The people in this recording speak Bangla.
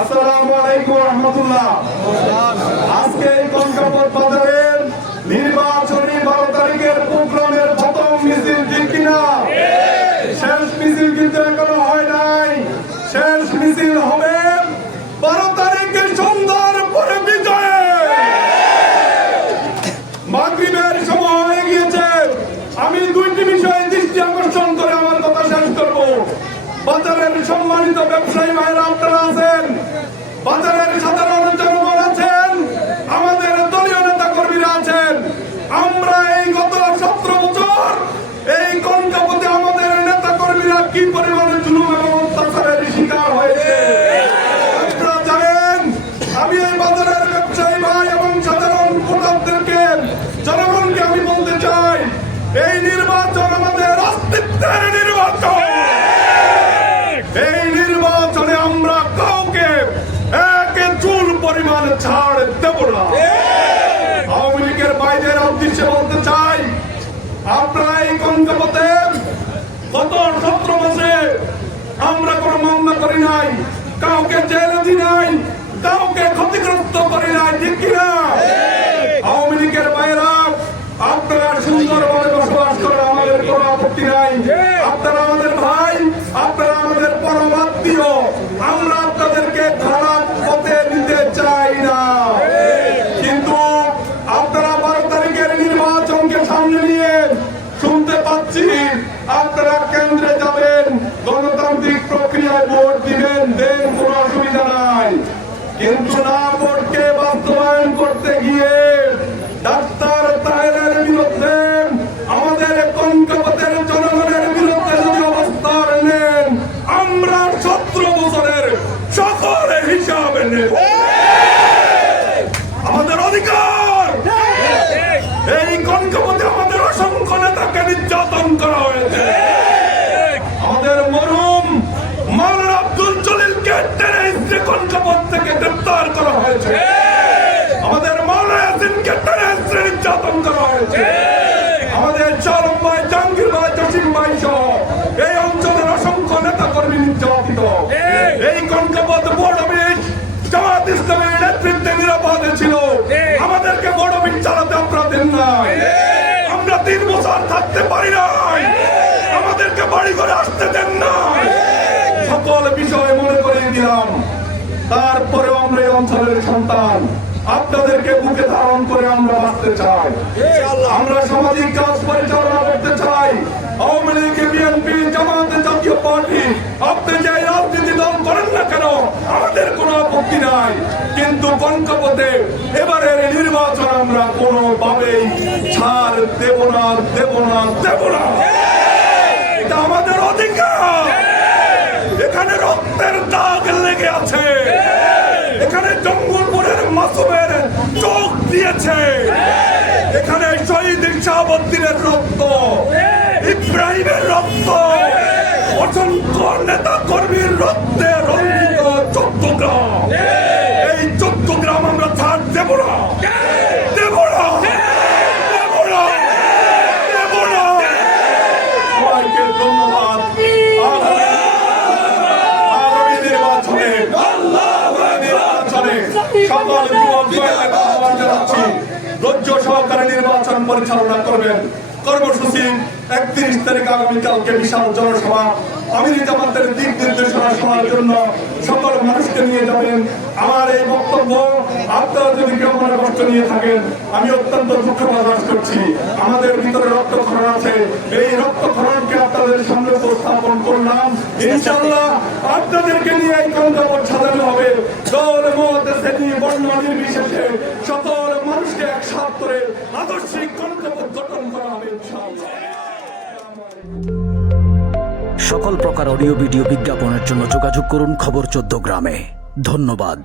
আসসালামু আলাইকুম রহমতুল্লাহ। আজকে এই কনকাপড় বাজারের নির্বাচনী 12 তারিখের প্রোগ্রামের প্রথম মিছিল ঠিক কিনা? শেষ মিছিল কিন্তু এখনো হয় নাই। শেষ মিছিল হবে 12 তারিখে সন্ধ্যার পরে বিজয়ে। মাগরিবের সময় হয়ে গিয়েছে। আমি দুইটি বিষয়ে দৃষ্টি আকর্ষণ করে আমার কথা শেষ করব। বাজারের সম্মানিত ব্যবসায়ী ভাইরা আপনারা আছেন, বাজারের সাধারণ জনগণ আছেন, আমাদের দলীয় নেতা কর্মীরা আছেন। আমরা এই গত 17 বছর এই কনকাপড়ে আমাদের নেতা কর্মীরা কি পরিমাণে জুলুম এবং অত্যাচারের শিকার হয়েছে আপনারা জানেন। আমি এই বাজারের ব্যবসায়ী ভাই এবং সাধারণ ভোটারদেরকে, জনগণকে আমি বলতে চাই, এই নির্বাচন আমাদের অস্তিত্বের নির্বাচন। এই নির্বাচনে আমরা কাউকে এক চুল পরিমাণ ছাড় দেব না। আওয়ামী লীগের বাইরের উদ্দেশ্যে বলতে চাই, আপনারা এই কনকাপড়ে গত 17 মাসে আমরা কোনো মামলা করি নাই, কাউকে জেলে দিই নাই, কাউকে ক্ষতিগ্রস্ত করি নাই, ঠিক কিনা? আওয়ামী লীগের বাইরা আপনারা সুন্দরভাবে বসবাস করেন, আমাদের কোনো আপত্তি নাই। আপনারা আমাদের ভাই, আপনারা আমাদের পরম আত্মীয়। আমরা আপনাদেরকে খারাপ পথে নিতে চাই না। কিন্তু আপনারা 12 তারিখের নির্বাচনকে সামনে নিয়ে শুনতে পাচ্ছি আপনারা কেন্দ্রে যাবেন, গণতান্ত্রিক প্রক্রিয়ায় ভোট দিবেন, দেন, কোনো অসুবিধা নাই। কিন্তু না ভোটকে বাস্তবায়ন করতে গিয়ে ডাক্তার তাহেরের বিরুদ্ধে, আমাদের কনকাপড়ের জনগণের বিরুদ্ধে যদি অবস্থান নেন, আমরা 17 বছরের সকল হিসাব নেব। আমাদের অধিকার। এই কনকাপড়ে আমাদের অসংখ্য নেতাকে নির্যাতন করা হয়েছে। আমাদের মরহুম মাওলানা আব্দুল জলিলকে টেনে হিচড়ে কনকাপড় থেকে গ্রেফতার করা হয়েছে। আমাদের মাওলানা ইয়াসিনকে টেনে হিচড়ে নির্যাতন করা হয়েছে। আমাদের চালক ভাই, জাহাঙ্গীর ভাই, জসিম ভাই সহ এই অঞ্চলের অসংখ্য নেতা কর্মী নির্যাতিত। এই কনকাপড় বোর্ড অফিস জামাত ইসলামের নেতৃত্বে নিরাপদে ছিল। আমাদেরকে বোর্ড অফিস চালাতে আপনারা দেন নাই। আমরা 3 বছর থাকতে পারি নাই। আমাদেরকে বাড়ি ঘরে আসতে দেন নাই। সকল বিষয় মনে করে দিলাম। তারপরেও আমরা এই অঞ্চলের সন্তান, আপনাদেরকে বুকে ধারণ করে আমরা বাঁচতে চাই। আমরা সামাজিক কাজ পরিচালনা করতে চাই। আওয়ামী লীগ, বিএনপি, জামাত, জাতীয় পার্টি, আপনি যে রাজনীতি দল করেন না কেন, আমাদের কোনো আপত্তি নাই। কিন্তু কনকাপড়ে এবারের নির্বাচন আমরা কোনোভাবেই ছাড় দেব না, দেব না, দেব না। এটা আমাদের অধিকার। এখানে রক্তের দাগ লেগে আছে। এখানে জঙ্গলপুরের মাসুমের চোখ দিয়েছে। এখানে শহীদ শাহাবুদ্দিনের রক্ত, ইব্রাহিমের রক্ত, অসংখ্য নেতা কর্মীর রক্তে রঞ্জিত চট্টগ্রাম। এই চট্টগ্রাম আমরা ছাড় দেব না, দেব না, দেব না, দেব না। সবাইকে ধন্যবাদ। আগামী নির্বাচনে সকল যুবক ভাইদের আহ্বান জানাচ্ছি, ধৈর্য সহকারে নির্বাচন পরিচালনা করবেন। কর্মসূচি 31 তারিখ আগামীকালকে বিশাল জনসভা, আমিরি জামাতের দিক নির্দেশনা শোনার জন্য সকল মানুষকে নিয়ে যাবেন। আমার এই বক্তব্য আপনারা যদি কেউ মনে কষ্ট নিয়ে থাকেন, আমি অত্যন্ত দুঃখ প্রকাশ করছি। আমাদের ভিতরে রক্তক্ষরণ আছে, এই রক্তক্ষরণকে আপনাদের সামনে উপস্থাপন করলাম। ইনশাআল্লাহ আপনাদেরকে নিয়ে এই কনকাপড় সাজানো হবে। দল, মত, শ্রেণী, বর্ণ নির্বিশেষে সকল মানুষকে একসাথে করে আদর্শিক কনকাপড় গঠন করা হবে ইনশাআল্লাহ। সকল প্রকার অডিও ভিডিও বিজ্ঞাপনের জন্য যোগাযোগ করুন খবর 14 গ্রামে। ধন্যবাদ।